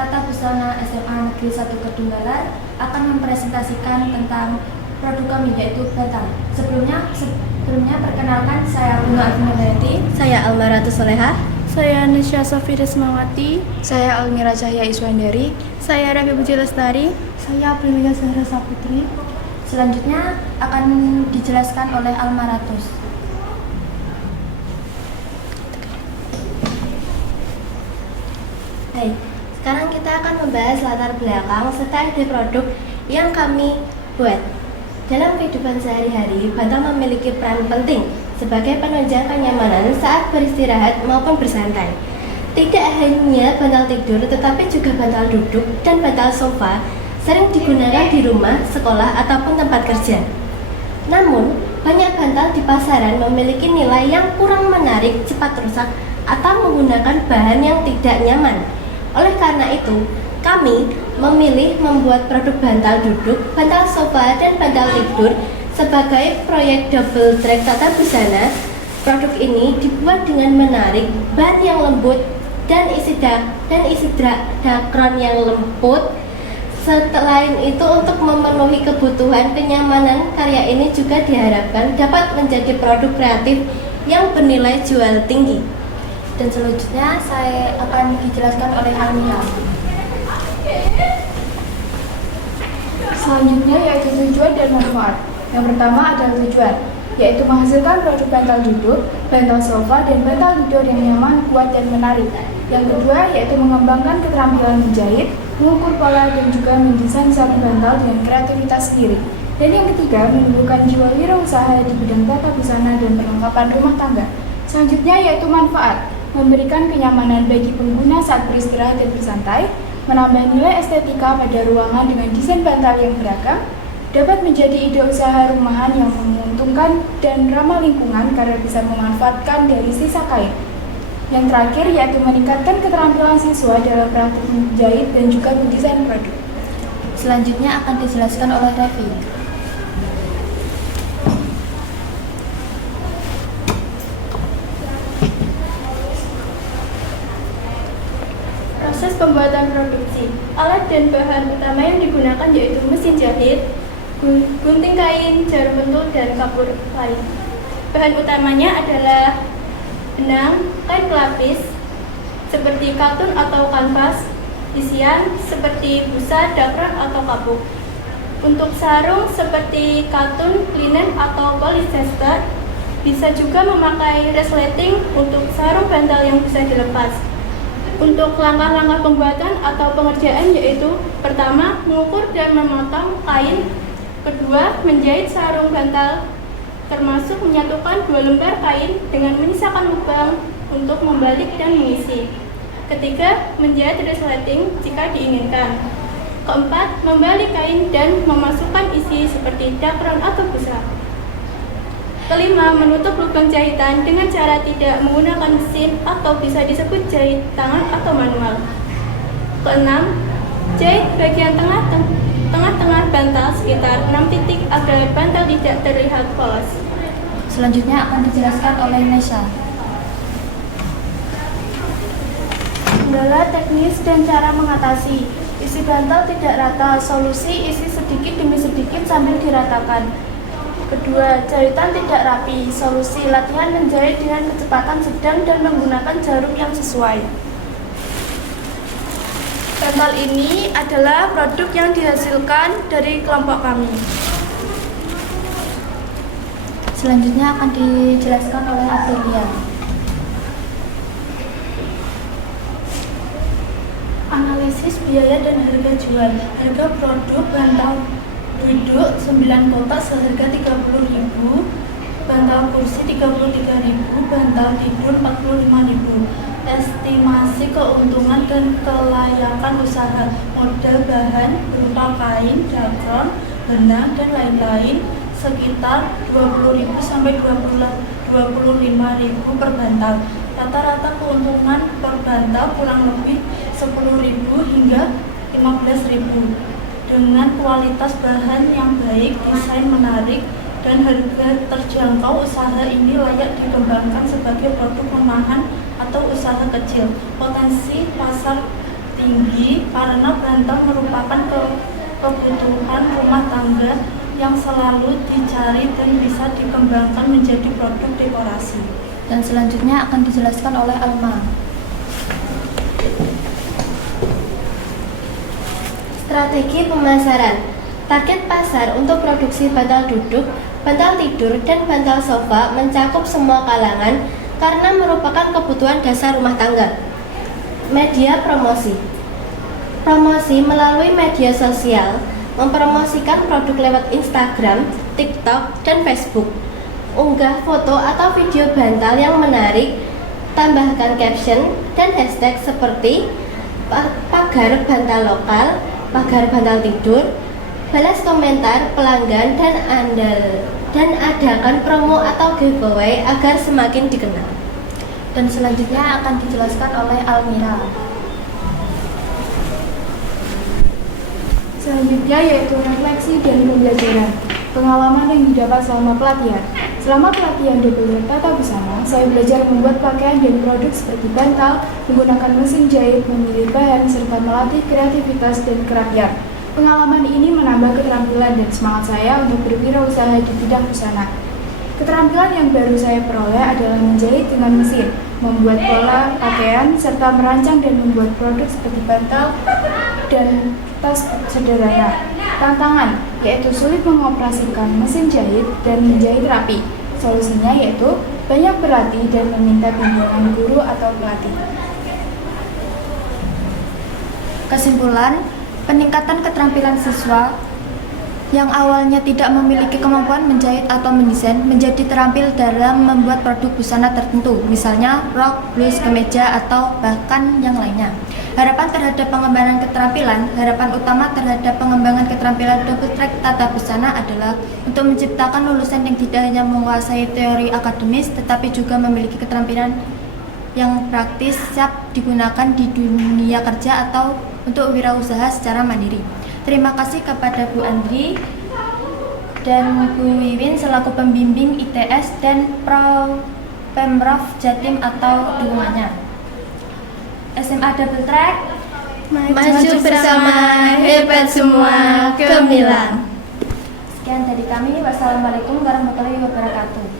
Tata Busana SMA Negeri 1 Kedunggalan akan mempresentasikan tentang produk kami, yaitu bantal. Sebelumnya perkenalkan, saya Bunga Alvinawati, saya Almaratu Solehah, saya Nisha Sofi Resmawati, saya Almira Cahya Iswandari, saya Rafi Puji Lestari, saya Aprilia Zahra Saputri. Selanjutnya akan dijelaskan oleh Almaratus. Baik, sekarang kita akan membahas latar belakang serta ide produk yang kami buat. Dalam kehidupan sehari-hari, bantal memiliki peran penting sebagai penunjang kenyamanan saat beristirahat maupun bersantai. Tidak hanya bantal tidur, tetapi juga bantal duduk dan bantal sofa sering digunakan di rumah, sekolah, ataupun tempat kerja. Namun, banyak bantal di pasaran memiliki nilai yang kurang menarik, cepat rusak, atau menggunakan bahan yang tidak nyaman. Oleh karena itu, kami memilih membuat produk bantal duduk, bantal sofa, dan bantal tidur sebagai proyek double track tata busana. Produk ini dibuat dengan menarik, bahan yang lembut, dan isi dakron yang lembut. Selain itu, untuk memenuhi kebutuhan kenyamanan, karya ini juga diharapkan dapat menjadi produk kreatif yang bernilai jual tinggi. Dan selanjutnya saya akan dijelaskan oleh Almira. Selanjutnya yaitu tujuan dan manfaat. Yang pertama adalah tujuan, yaitu menghasilkan produk bantal duduk, bantal sofa, dan bantal tidur yang nyaman, kuat, dan menarik. Yang kedua yaitu mengembangkan keterampilan menjahit, mengukur pola, dan juga mendesain satu bantal dengan kreativitas sendiri. Dan yang ketiga, menumbuhkan jiwa wirausaha di bidang tata busana dan perlengkapan rumah tangga. Selanjutnya yaitu manfaat, memberikan kenyamanan bagi pengguna saat beristirahat dan bersantai, menambah nilai estetika pada ruangan dengan desain bantal yang beragam, dapat menjadi ide usaha rumahan yang menguntungkan dan ramah lingkungan karena bisa memanfaatkan dari sisa kain. Yang terakhir yaitu meningkatkan keterampilan siswa dalam praktik menjahit dan juga mendesain produk. Selanjutnya akan dijelaskan oleh Rafi. proses pembuatan produksi. Alat dan bahan utama yang digunakan yaitu mesin jahit, gunting kain, jarum pentul, dan kapur kain. Bahan utamanya adalah benang, kain pelapis, seperti katun atau kanvas, isian seperti busa, dakron, atau kapuk. Untuk sarung seperti katun, linen, atau polyester, bisa juga memakai resleting untuk sarung bantal yang bisa dilepas. Untuk langkah-langkah pembuatan atau pengerjaan yaitu pertama, mengukur dan memotong kain. Kedua, menjahit sarung bantal, termasuk menyatukan 2 lembar kain dengan menyisakan lubang untuk membalik dan mengisi. Ketiga, menjahit resleting jika diinginkan. Keempat, membalik kain dan memasukkan isi seperti dakron atau busa. Kelima, menutup lubang jahitan dengan cara tidak menggunakan mesin atau bisa disebut jahit tangan atau manual. Keenam, jahit bagian tengah-tengah bantal sekitar 6 titik agar bantal tidak terlihat polos. Selanjutnya akan dijelaskan oleh Nesha. Kendala teknis dan cara mengatasi. Isi bantal tidak rata, solusi isi sedikit demi sedikit sambil diratakan. Kedua, jahitan tidak rapi, solusi latihan menjahit dengan kecepatan sedang dan menggunakan jarum yang sesuai. Bantal ini adalah produk yang dihasilkan dari kelompok kami. Selanjutnya akan dijelaskan oleh Aprilia. Analisis biaya dan harga jual. Harga produk bantal duduk 9 kotak seharga 30.000, bantal kursi 33.000, bantal tidur 45.000. Estimasi keuntungan dan kelayakan usaha. Modal bahan berupa kain, dakron, benang, dan lain-lain sekitar 20.000 sampai 25.000 per bantal. Rata-rata keuntungan per bantal kurang lebih 10.000 hingga 15.000. Dengan kualitas bahan yang baik, desain menarik, dan harga terjangkau, usaha ini layak dikembangkan sebagai produk rumahan atau usaha kecil. Potensi pasar tinggi karena bantal merupakan kebutuhan rumah tangga yang selalu dicari dan bisa dikembangkan menjadi produk dekorasi. Dan selanjutnya akan dijelaskan oleh Alma. Strategi pemasaran. Target pasar untuk produksi bantal duduk, bantal tidur, dan bantal sofa mencakup semua kalangan karena merupakan kebutuhan dasar rumah tangga. Media promosi. Promosi melalui media sosial, mempromosikan produk lewat Instagram, TikTok, dan Facebook. Unggah foto atau video bantal yang menarik, tambahkan caption dan hashtag seperti pagar bantal lokal, pagar bantal tidur, balas komentar pelanggan dan adakan promo atau giveaway agar semakin dikenal. Dan selanjutnya akan dijelaskan oleh Almira. Selanjutnya yaitu refleksi dan pembelajaran. Pengalaman yang didapat selama pelatihan. Selama pelatihan double track tata busana, saya belajar membuat pakaian dan produk seperti bantal, menggunakan mesin jahit, memilih bahan, serta melatih kreativitas dan kerapian. Pengalaman ini menambah keterampilan dan semangat saya untuk berwirausaha di bidang busana. Keterampilan yang baru saya peroleh adalah menjahit dengan mesin, membuat pola pakaian, serta merancang dan membuat produk seperti bantal dan tas sederhana. Tantangan yaitu sulit mengoperasikan mesin jahit dan menjahit rapi. Solusinya yaitu banyak berlatih dan meminta bimbingan guru atau pelatih. Kesimpulan, peningkatan keterampilan siswa yang awalnya tidak memiliki kemampuan menjahit atau mendesain menjadi terampil dalam membuat produk busana tertentu, misalnya rok, blus, kemeja, atau bahkan yang lainnya. Harapan terhadap pengembangan keterampilan, harapan utama terhadap pengembangan keterampilan double track tata busana adalah untuk menciptakan lulusan yang tidak hanya menguasai teori akademis, tetapi juga memiliki keterampilan yang praktis siap digunakan di dunia kerja atau untuk wirausaha secara mandiri. Terima kasih kepada Bu Andri dan Bu Wiwin selaku pembimbing ITS dan Pemprov Jatim atau dukungannya. SMA Double Track Maju bersama, hebat semua, gemilang. Sekian dari kami. Wassalamualaikum warahmatullahi wabarakatuh.